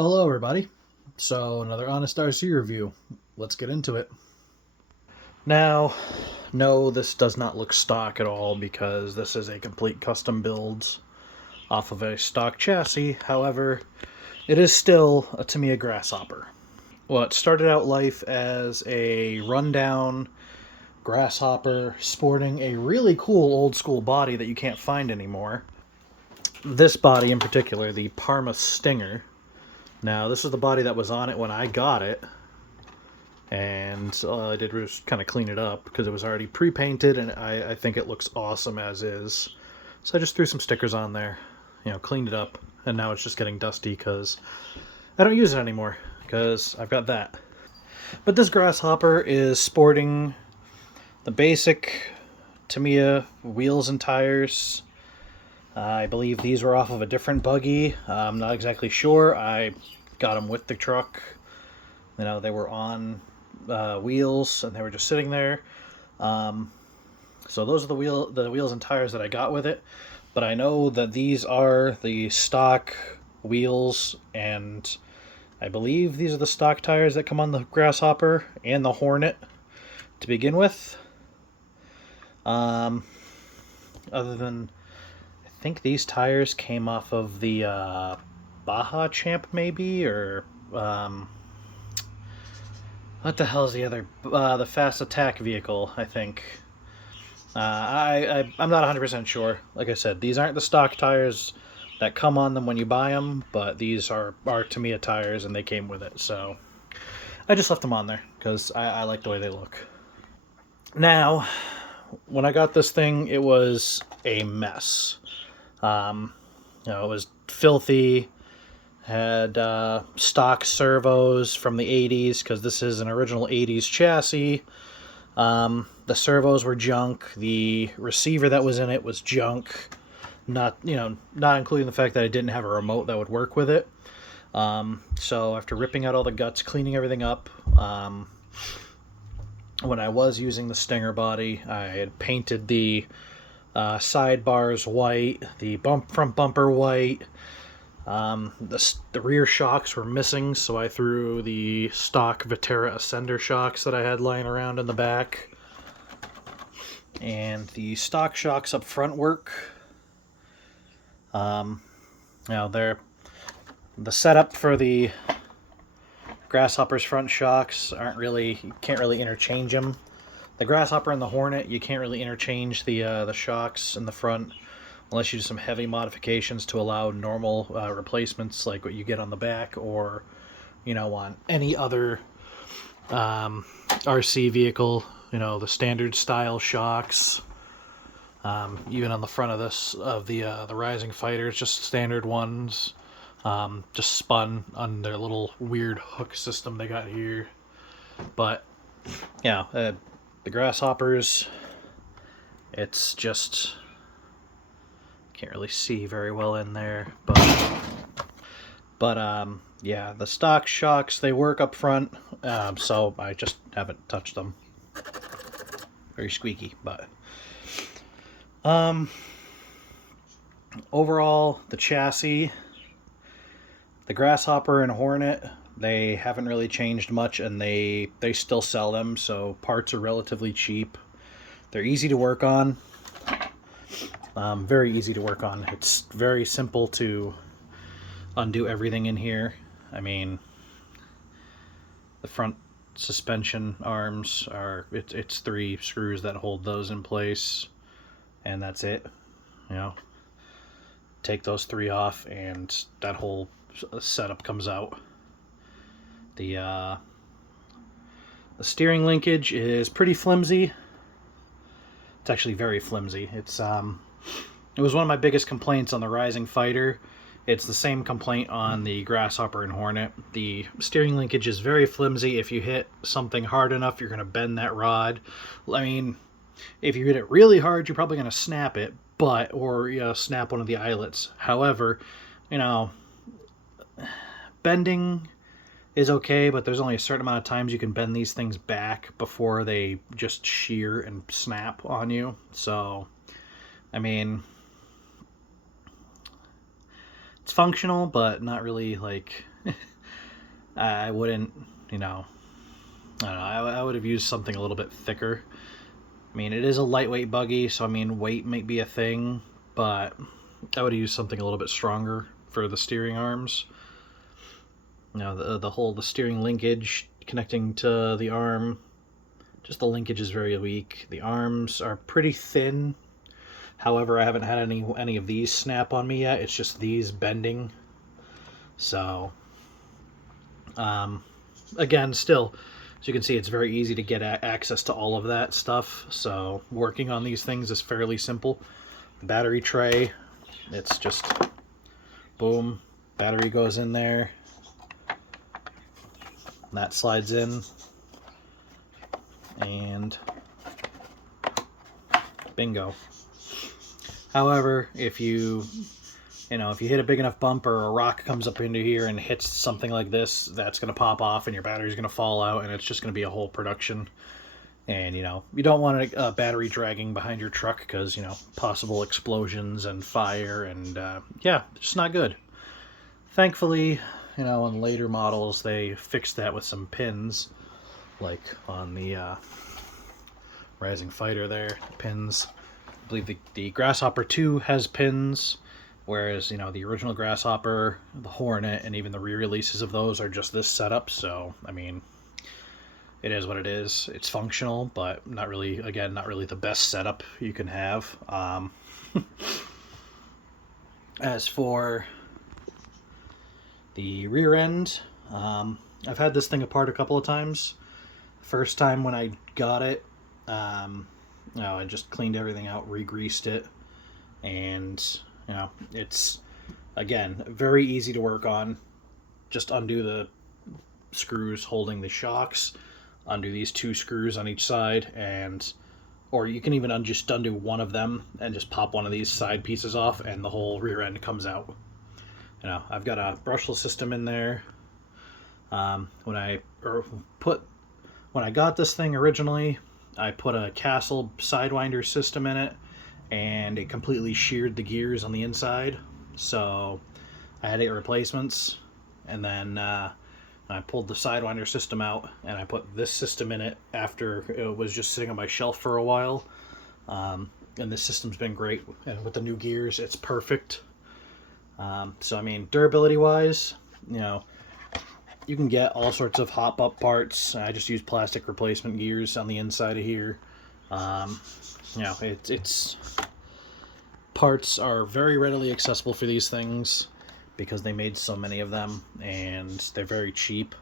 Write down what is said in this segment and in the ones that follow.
Hello, everybody. So, another Honest RC review. Let's get into it. Now, no, this does not look stock at all because this is a complete custom build off of a stock chassis. However, it is still a Tamiya Grasshopper. Well, it started out life as a rundown Grasshopper sporting a really cool old school body that you can't find anymore. This body in particular, the Parma Stinger. Now, this is the body that was on it when I got it, and all I did was kind of clean it up because it was already pre-painted, and I think it looks awesome as is. So I just threw some stickers on there, cleaned it up, and now it's just getting dusty because I don't use it anymore because I've got that. But this Grasshopper is sporting the basic Tamiya wheels and tires. I believe these were off of a different buggy. I'm not exactly sure. I got them with the truck. They were on wheels and they were just sitting there. So those are the wheels and tires that I got with it. But I know that these are the stock wheels, and I believe these are the stock tires that come on the Grasshopper and the Hornet to begin with. Other than, I think these tires came off of the Baja Champ, maybe, or what the hell is the other, the Fast Attack vehicle, I think. I'm not 100% sure. Like I said, these aren't the stock tires that come on them when you buy them, but these are Tamiya tires, and they came with it, so I just left them on there because I like the way they look. Now, when I got this thing, it was a mess. It was filthy. Had stock servos from the 80s because this is an original 80s chassis. The servos were junk. The receiver that was in it was junk. Not including the fact that I didn't have a remote that would work with it. So after ripping out all the guts, cleaning everything up, when I was using the Stinger body, I had painted the sidebars white, the front bumper white. The rear shocks were missing, so I threw the stock Vetera Ascender shocks that I had lying around in the back. And the stock shocks up front work. They're the setup for the Grasshopper's front shocks you can't really interchange them. The Grasshopper and the Hornet, you can't really interchange the shocks in the front unless you do some heavy modifications to allow normal replacements like what you get on the back, or on any other RC vehicle, the standard style shocks. Even on the front of the Rising Fighters, just standard ones, just spun on their little weird hook system they got here. But the Grasshoppers, it's just can't really see very well in there, but the stock shocks, they work up front, so I just haven't touched them. Very squeaky, but overall, the chassis, the Grasshopper and Hornet, they haven't really changed much, and they still sell them, so parts are relatively cheap. They're easy to work on. Very easy to work on. It's very simple to undo everything in here. I mean, the front suspension arms are, it's 3 screws that hold those in place, and that's it. Take those 3 off and that whole setup comes out. The steering linkage is pretty flimsy. It's actually very flimsy. It was one of my biggest complaints on the Rising Fighter. It's the same complaint on the Grasshopper and Hornet. The steering linkage is very flimsy. If you hit something hard enough, you're going to bend that rod. I mean, if you hit it really hard, you're probably going to snap it, or snap one of the eyelets. However, bending is okay, but there's only a certain amount of times you can bend these things back before they just shear and snap on you. So, I mean, it's functional, but not really, like, I wouldn't, you know, I don't know, I would have used something a little bit thicker. I mean, it is a lightweight buggy, so I mean, weight might be a thing, but I would have used something a little bit stronger for the steering arms. You know, the steering linkage connecting to the arm, just the linkage is very weak. The arms are pretty thin. However, I haven't had any of these snap on me yet. It's just these bending. So, again, still, as you can see, it's very easy to get access to all of that stuff. So, working on these things is fairly simple. The battery tray, it's just boom, battery goes in there. That slides in, and bingo. However, if you hit a big enough bump or a rock comes up into here and hits something like this, that's going to pop off and your battery's going to fall out, and it's just going to be a whole production. And, you don't want a battery dragging behind your truck because, possible explosions and fire, and, yeah, it's just not good. Thankfully, on later models, they fixed that with some pins, like on the Rising Fighter there, pins. I believe the Grasshopper 2 has pins, whereas, the original Grasshopper, the Hornet, and even the re-releases of those are just this setup, so, I mean, it is what it is. It's functional, but not really, again, not really the best setup you can have. As for the rear end, I've had this thing apart a couple of times. First time when I got it, I just cleaned everything out, re-greased it, and it's, again, very easy to work on. Just undo the screws holding the shocks, undo these 2 screws on each side, or you can even just undo one of them and just pop one of these side pieces off, and the whole rear end comes out. I've got a brushless system in there. When I got this thing originally, I put a Castle Sidewinder system in it, and it completely sheared the gears on the inside. So I had 8 replacements, and then I pulled the Sidewinder system out, and I put this system in it after it was just sitting on my shelf for a while. And this system's been great, and with the new gears, it's perfect. So I mean, durability-wise, you can get all sorts of hop-up parts. I just use plastic replacement gears on the inside of here. It's parts are very readily accessible for these things because they made so many of them, and they're very cheap.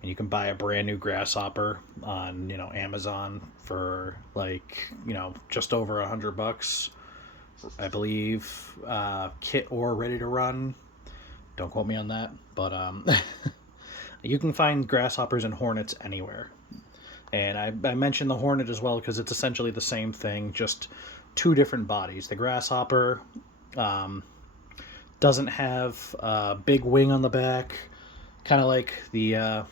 And you can buy a brand new Grasshopper on Amazon for like just over $100, I believe, kit or ready to run. Don't quote me on that, but you can find Grasshoppers and Hornets anywhere. And I mentioned the Hornet as well because it's essentially the same thing, just 2 different bodies. The Grasshopper doesn't have a big wing on the back, kind of like the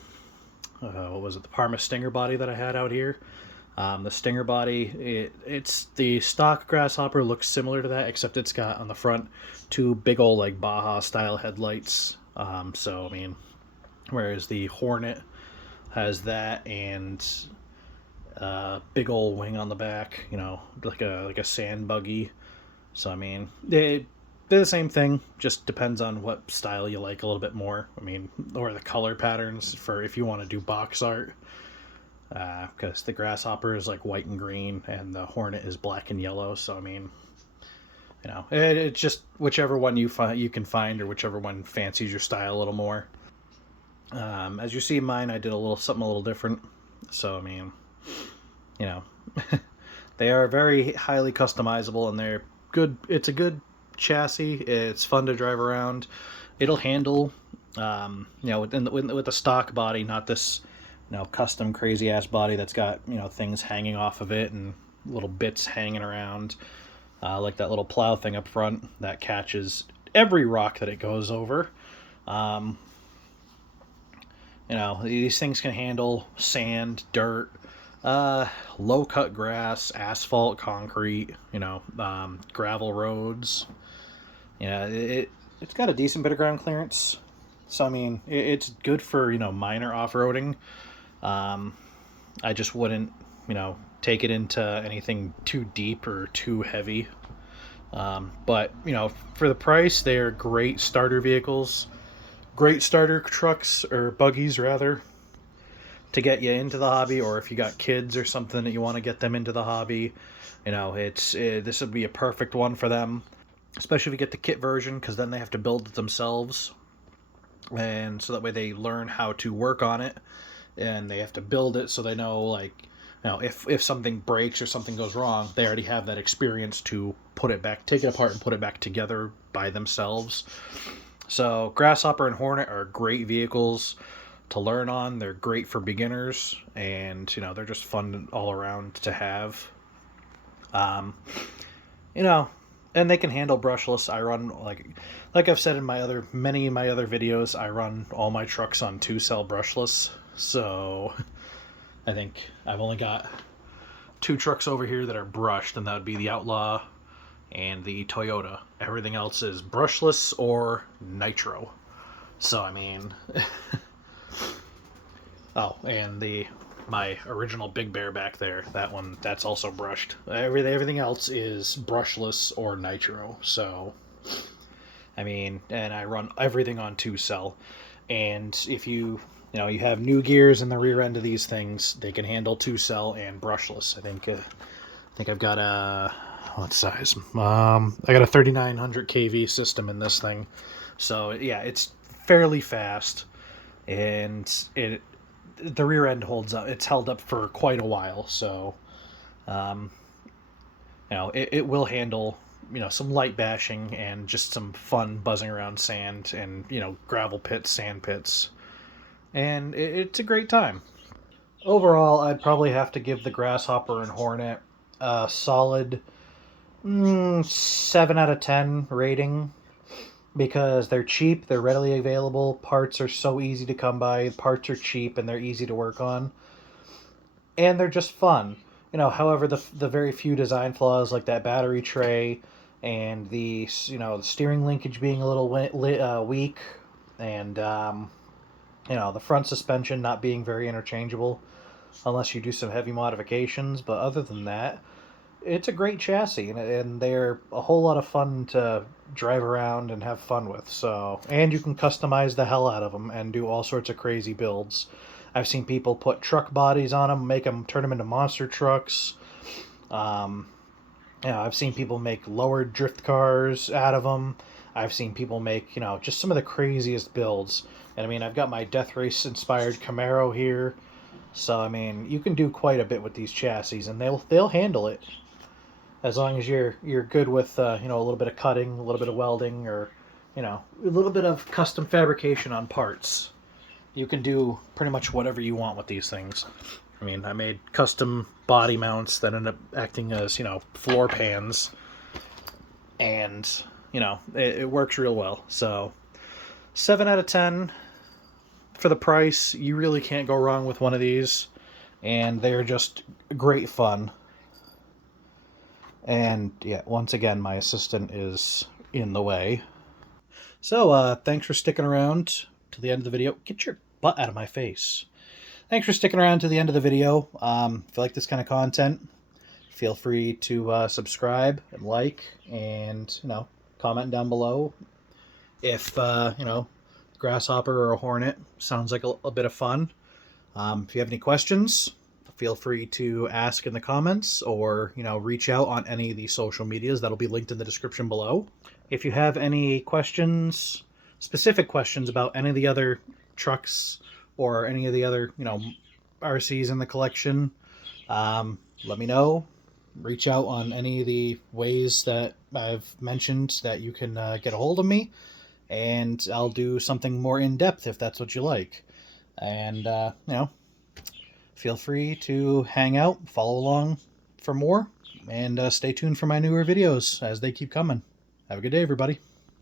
what was it, the Parma Stinger body that I had out here. The Stinger body, it's the stock Grasshopper looks similar to that, except it's got on the front 2 big old like Baja style headlights. So I mean, whereas the Hornet has that and big old wing on the back, like a sand buggy. So I mean, they're the same thing, just depends on what style you like a little bit more. I mean, or the color patterns for if you want to do box art. Because the Grasshopper is like white and green, and the Hornet is black and yellow. So I mean, it's just whichever one you can find, or whichever one fancies your style a little more. As you see, mine I did something a little different. So I mean, they are very highly customizable, and they're good. It's a good chassis. It's fun to drive around. It'll handle, with the stock body, not this custom crazy ass body that's got things hanging off of it and little bits hanging around, like that little plow thing up front that catches every rock that it goes over. These things can handle sand, dirt, low cut grass, asphalt, concrete, gravel roads. It's got a decent bit of ground clearance. So I mean, it's good for, you know, minor off-roading. I just wouldn't, you know, take it into anything too deep or too heavy. But you know, for the price, they are great starter vehicles, great starter trucks or buggies rather, to get you into the hobby. Or if you got kids or something that you want to get them into the hobby, you know, this would be a perfect one for them. Especially if you get the kit version, because then they have to build it themselves, and so that way they learn how to work on it, and they have to build it so they know, like, you know, if something breaks or something goes wrong, they already have that experience to put it back, take it apart and put it back together by themselves. So Grasshopper and Hornet are great vehicles to learn on. They're great for beginners, and you know, they're just fun all around to have. um, you know, and they can handle brushless. I run, like I've said in many of my other videos, I run all my trucks on 2-cell brushless. So I think I've only got 2 trucks over here that are brushed, and that would be the Outlaw and the Toyota. Everything else is brushless or nitro. So I mean, oh, and the my original Big Bear back there, that's also brushed. Everything else is brushless or nitro. So I mean, and I run everything on 2-cell. And if you have new gears in the rear end of these things, they can handle 2-cell and brushless. I think I've got a, what size? I got a 3900 kV system in this thing. So yeah, it's fairly fast, and the rear end holds up. It's held up for quite a while. So um, it will handle, some light bashing and just some fun buzzing around sand and, gravel pits, sand pits. And it's a great time. Overall, I'd probably have to give the Grasshopper and Hornet a solid 7 out of 10 rating, because they're cheap, they're readily available, parts are so easy to come by, parts are cheap, and they're easy to work on, and they're just fun. However, the very few design flaws, like that battery tray and the steering linkage being a little weak, and the front suspension not being very interchangeable unless you do some heavy modifications. But other than that, it's a great chassis, and they're a whole lot of fun to drive around and have fun with. So, and you can customize the hell out of them and do all sorts of crazy builds. I've seen people put truck bodies on them, turn them into monster trucks. Um, I've seen people make lowered drift cars out of them. I've seen people make, just some of the craziest builds. And I mean, I've got my Death Race inspired Camaro here. So I mean, you can do quite a bit with these chassis, and they'll handle it, as long as you're good with a little bit of cutting, a little bit of welding, or a little bit of custom fabrication on parts. You can do pretty much whatever you want with these things. I mean, I made custom body mounts that end up acting as floor pans, and it works real well. So 7 out of 10 for the price. You really can't go wrong with one of these, and they're just great fun. And yeah, once again, my assistant is in the way. So thanks for sticking around to the end of the video. Get your butt out of my face. Thanks for sticking around to the end of the video. If you like this kind of content, feel free to subscribe and like, and comment down below if Grasshopper or a Hornet sounds like a bit of fun. If you have any questions, feel free to ask in the comments, or reach out on any of the social medias that'll be linked in the description below. If you have any questions, specific questions about any of the other trucks or any of the other RCs in the collection, let me know. Reach out on any of the ways that I've mentioned that you can get a hold of me, and I'll do something more in-depth if that's what you like. And feel free to hang out, follow along for more, and stay tuned for my newer videos as they keep coming. Have a good day, everybody.